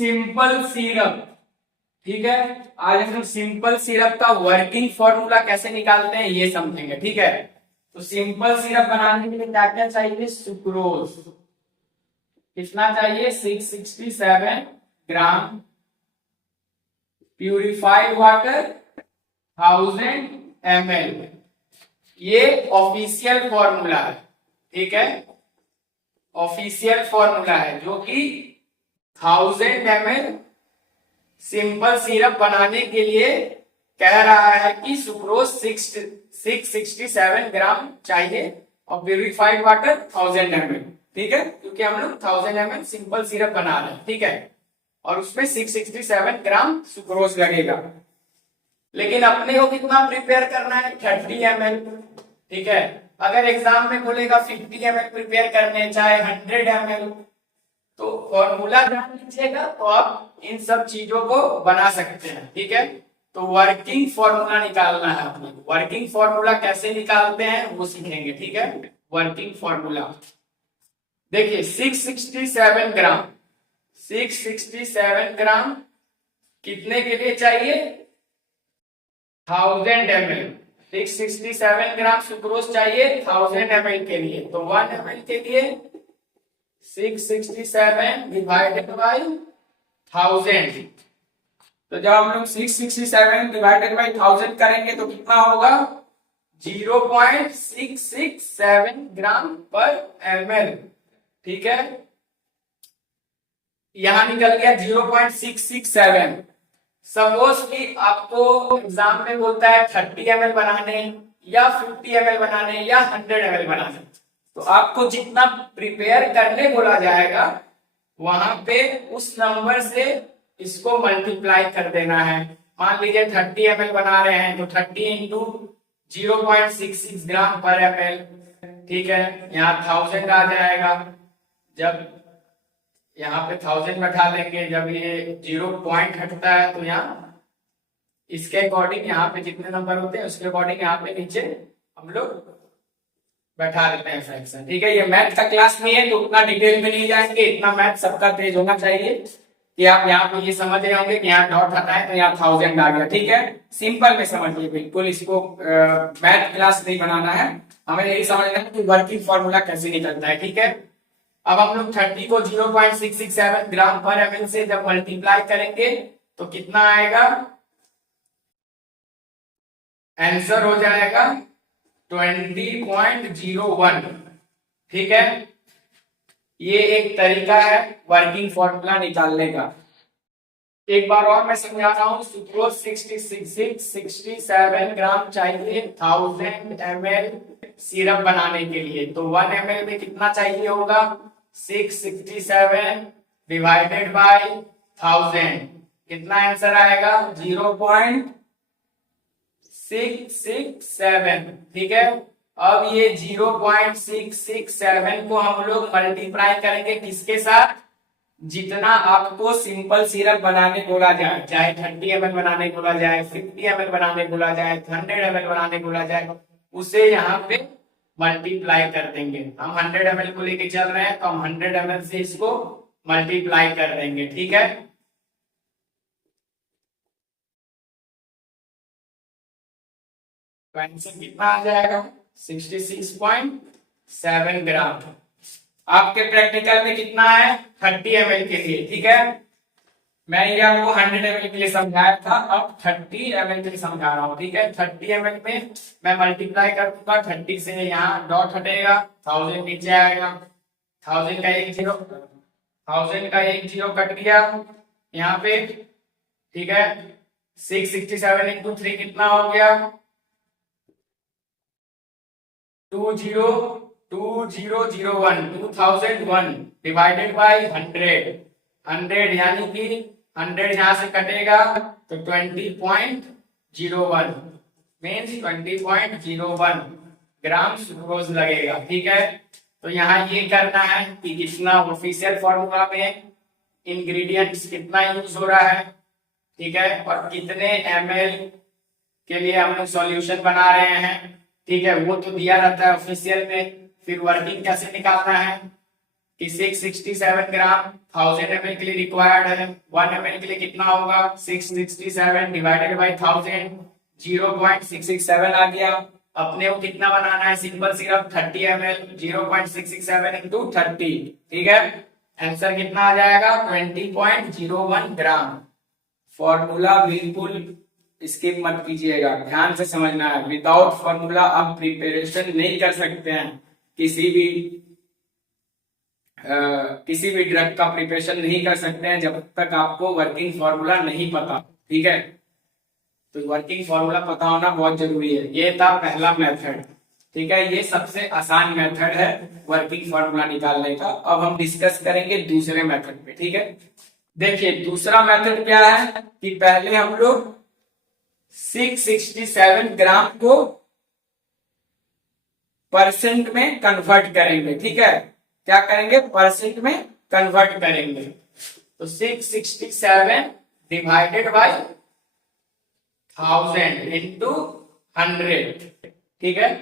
Simple syrup. ठीक है, आज हम सिंपल सिरप का वर्किंग फॉर्मूला कैसे निकालते हैं ये समझेंगे। ठीक है, तो सिंपल सिरप बनाने के लिए क्या क्या चाहिए? सुक्रोज कितना चाहिए? 667 ग्राम, प्यूरिफाइड वाटर 1000 ml। ये ऑफिशियल फॉर्मूला है। ठीक है, ऑफिशियल फॉर्मूला है जो कि 1000 ml सिंपल सिरप बनाने के लिए कह रहा है कि सुक्रोज 667 ग्राम चाहिए और प्यूरिफाइड वाटर 1000 ml। ठीक है, क्योंकि हम लोग 1000 ml सिंपल सिरप बना रहे हैं। ठीक है, और उसमें 667 ग्राम सुक्रोज लगेगा। लेकिन अपने को कितना प्रिपेयर करना है? 30 ml। ठीक है, अगर एग्जाम में बोलेगा 50 ml प्रिपेयर करने, चाहे 100 ml, तो फॉर्मूला जान लीजिएगा तो आप इन सब चीजों को बना सकते हैं। ठीक है, तो वर्किंग फॉर्मूला निकालना है अपने को। वर्किंग फॉर्मूला कैसे निकालते हैं वो सीखेंगे। ठीक है, वर्किंग फॉर्मूला देखिए 667 ग्राम, 667 ग्राम कितने के लिए चाहिए? 1000 ml। 667 ग्राम सुक्रोज चाहिए 1000 ml के लिए, तो 1 ml के लिए 667 डिवाइडेड बाई 1000। तो जब हम लोग 667 डिवाइडेड बाई 1000 करेंगे तो कितना होगा? 0.667 ग्राम पर ml। ठीक है, यहां निकल गया 0.667। सपोज कि आपको एग्जाम में बोलता है 30 ml बनाने या 50 ml बनाने या 100 ml बनाने, तो आपको जितना प्रिपेयर करने बोला जाएगा वहां पे उस नंबर से इसको मल्टीप्लाई कर देना है। मान लीजिए 30 ml बना रहे हैं तो 30 इंटू 0.66 ग्राम पर ml। ठीक है, यहाँ 1000 आ जाएगा। जब यहाँ पे 1000 बैठा लेंगे, जब ये 0 पॉइंट हटता है तो यहाँ इसके अकॉर्डिंग यहाँ पे जितने नंबर होते हैं उसके अकॉर्डिंग यहाँ पे नीचे हम लोग बैठा देते हैं फ्रैक्शन। ठीक है, ये मैथ का क्लास नहीं है तो उतना डिटेल में नहीं जाएंगे। इतना मैथ सबका तेज होना चाहिए कि आप यहाँ पे ये समझ रहे होंगे कि यहाँ डॉट हटाए तो यहाँ 1000 आ गया। ठीक है, सिंपल में समझिए, बिल्कुल इसको मैथ क्लास नहीं बनाना है, हमें यही समझना है कि वर्किंग फॉर्मूला कैसे निकलता है। ठीक है, अब हम लोग 30 को 0.667 ग्राम पर ml से जब मल्टीप्लाई करेंगे तो कितना आएगा? आंसर हो जाएगा 20.01। ठीक है, ये एक तरीका है वर्किंग फॉर्मूला निकालने का। एक बार और मैं समझा रहा हूं, सुक्रोज 667 ग्राम चाहिए 1000 ml सिरप बनाने के लिए, तो 1 ml में कितना चाहिए होगा? 667 डिवाइडेड बाय 1000। कितना आंसर आएगा? 0.667। ठीक है, अब ये 0.667 को हम लोग मल्टीप्लाई करेंगे किसके साथ? जितना आपको सिंपल सिरप बनाने बोला जाए, चाहे 30 ml बनाने बोला जाए, 50 ml बनाने बोला जाए, 100 ml बनाने बोला जाए, उसे यहाँ पे मल्टीप्लाई कर देंगे। हम 100 ml को लेके चल रहे हैं तो हम 100 ml से इसको मल्टीप्लाई कर देंगे। ठीक है, तो आंसर कितना आ जाएगा? 66.7 ग्राम। आपके प्रैक्टिकल में कितना है? 30 ml के लिए। ठीक है, मैं ये आपको 100 ml के लिए समझाया था, अब 30 ml के लिए समझा रहा हूँ। ठीक है, 30 ml में मैं मल्टीप्लाई कर दूंगा, 30 से यहाँ डॉट हटेगा, 1000 नीचे आएगा, 1000 का एक जीरो, 1000 का एक जीरो कट गया यहाँ पे। ठीक है, 667 इंटू 3 कितना हो गया? 2001 डिवाइडेड बाई 100। 100 यानी कि 100 यहां से कटेगा तो 20.01 मीन्स 20.01 ग्राम सुक्रोज लगेगा। ठीक है, तो यहाँ ये करना है कि कितना ऑफिशियल फॉर्मूला में इंग्रेडिएंट्स कितना यूज हो रहा है। ठीक है, और कितने ml के लिए हम लोग सॉल्यूशन बना रहे हैं। ठीक है, वो तो दिया रहता है ऑफिशियल में। फिर वर्किंग कैसे निकालना है, कि 667 ग्राम 1000 ml के लिए रिक्वायर्ड है। 1 ml के लिए कितना होगा, 667 डिवाइडेड बाई 1000, 0.667 आ गया। अपने को कितना बनाना है, सिंपल सिरप 30 ml, 0.667 इंटू 30, ठीक है। आंसर कितना आ जाएगा, 20.01 ग्राम। फॉर्मूला बिल्कुल स्किप मत कीजिएगा, ध्यान से समझना है। विदाउट फॉर्मूला आप प्रिपरेशन नहीं कर सकते हैं, किसी भी ड्रग का प्रिपरेशन नहीं कर सकते हैं जब तक आपको वर्किंग फॉर्मूला नहीं पता, ठीक है। तो वर्किंग फॉर्मूला पता होना बहुत जरूरी है। ये था पहला मेथड, ठीक है। ये सबसे आसान मेथड है वर्किंग फॉर्मूला निकालने का। अब हम डिस्कस करेंगे दूसरे मेथड पे, ठीक है। देखिए दूसरा मेथड क्या है कि पहले हम लोग 667 ग्राम को परसेंट में कन्वर्ट करेंगे, ठीक है। क्या करेंगे, परसेंट में कन्वर्ट करेंगे। तो 667 डिवाइडेड बाई 1000 इंटू 100, ठीक है।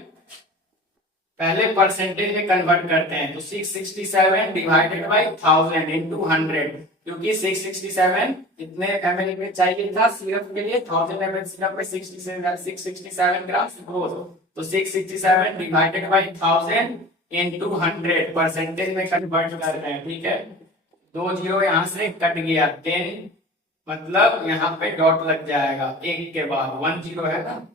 पहले परसेंटेज में कन्वर्ट करते हैं। तो 667 डिवाइडेड बाई 1000 इंटू 100, क्योंकि 667 इतने ml में चाहिए था सिरप के लिए, 1000 ml सिरप में 667 ग्राम सुक्रोज। तो 667 डिवाइडेड बाई 1000 इंटू 100 परसेंटेज में कन्वर्ट कर रहे हैं, ठीक है। 2 जीरो यहाँ से कट गया, 10 मतलब यहाँ पे डॉट लग जाएगा, एक के बाद 1 जीरो है ना,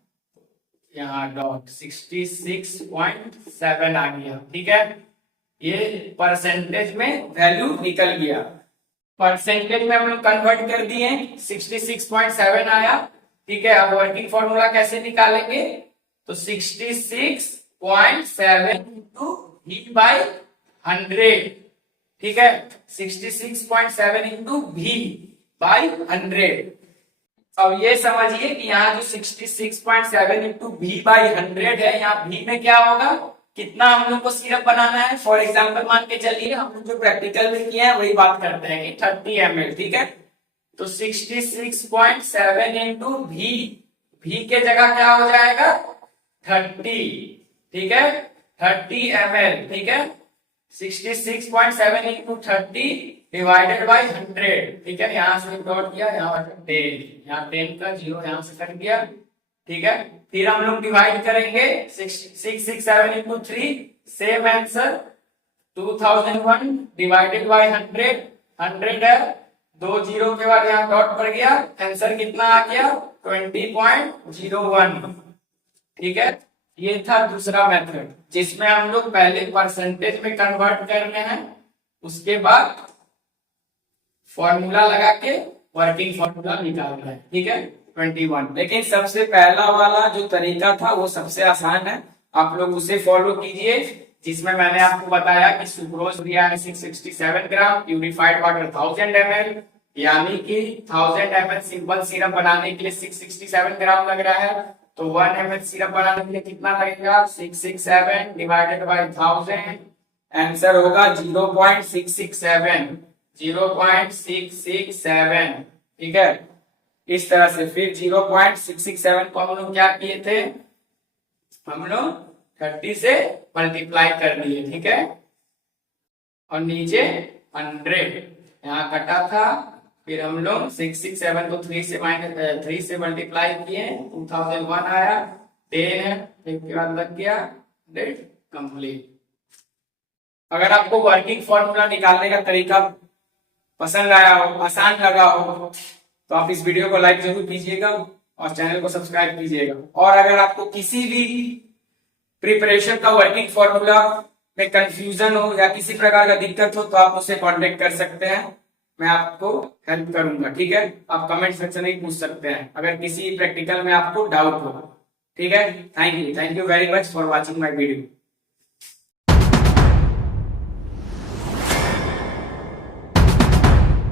यहाँ डॉट 66.7 आ गया, ठीक है। ये परसेंटेज में वैल्यू निकल गया। परसेंटेज में हम लोग कन्वर्ट कर दिए, 66.7 आया, ठीक है। अब वर्किंग फॉर्मूला कैसे निकालेंगे, तो 66.7 इंटू V बाई 100, ठीक है। 66.7 इंटू V बाई 100। अब ये समझिए कि यहाँ जो 66.7 इंटू V बाई 100 है, यहाँ V में क्या होगा, कितना हम लोग को सिरप बनाना है। फॉर एग्जाम्पल मान के चलिए हम लोग जो प्रैक्टिकल में किया है वही बात करते हैं कि 30 ml, ठीक है। तो 66.7 इंटू V के जगह क्या हो जाएगा 30, ठीक है, 30 ml, ठीक है। 66.7 इंटू 30 डिवाइडेड बाई 100, ठीक है। यहाँ से डॉट किया, यहाँ 10, यहाँ 10 का जीरो यहाँ से कट गया, ठीक है। फिर हम लोग डिवाइड करेंगे 667 into 3, same answer 2001 divided by 100, 100 है, 2 जीरो के बाद यहाँ डॉट पड़ गया, आंसर कितना आ गया 20.01, ठीक है। ये था दूसरा मेथड जिसमें हम लोग पहले परसेंटेज में कन्वर्ट कर रहे हैं, उसके बाद फॉर्मूला लगा के वर्किंग फॉर्मूला निकाल रहे हैं, ठीक है 21। लेकिन सबसे पहला वाला जो तरीका था वो सबसे आसान है, आप लोग उसे फॉलो कीजिए, जिसमें मैंने आपको बताया कि सुक्रोज दिया है 667 ग्राम, प्यूरिफाइड वाटर 1000 ml, यानी कि 1000 ml सिंपल सिरप बनाने के लिए 667 ग्राम लग रहा है। तो 1 ml सिरप बनाने के लिए कितना लगेगा, 667 डिवाइडेड बाई 1000, आंसर होगा 0.667, 0.667, ठीक है। इस तरह से फिर 0.667 को हम लोग क्या किए थे, हम लोग 30 से मल्टीप्लाई कर दिए, ठीक है। और नीचे 100 यहाँ कटा था, फिर हम लोग 667 को 3 से मल्टीप्लाई किए, 2001 आया, 10 है, एक के बाद लग गया, डेट कंप्लीट। अगर आपको वर्किंग फॉर्मूला निकालने का तरीका पसंद आया हो, आसान लगा हो, तो आप इस वीडियो को लाइक जरूर कीजिएगा और चैनल को सब्सक्राइब कीजिएगा। और अगर आपको किसी भी प्रिपरेशन का वर्किंग फॉर्मूला में कंफ्यूजन हो या किसी प्रकार का दिक्कत हो तो आप मुझसे कांटेक्ट कर सकते हैं, मैं आपको हेल्प करूंगा, ठीक है। आप कमेंट सेक्शन में पूछ सकते हैं अगर किसी प्रैक्टिकल में आपको डाउट हो, ठीक है। Thank you very much for watching my video.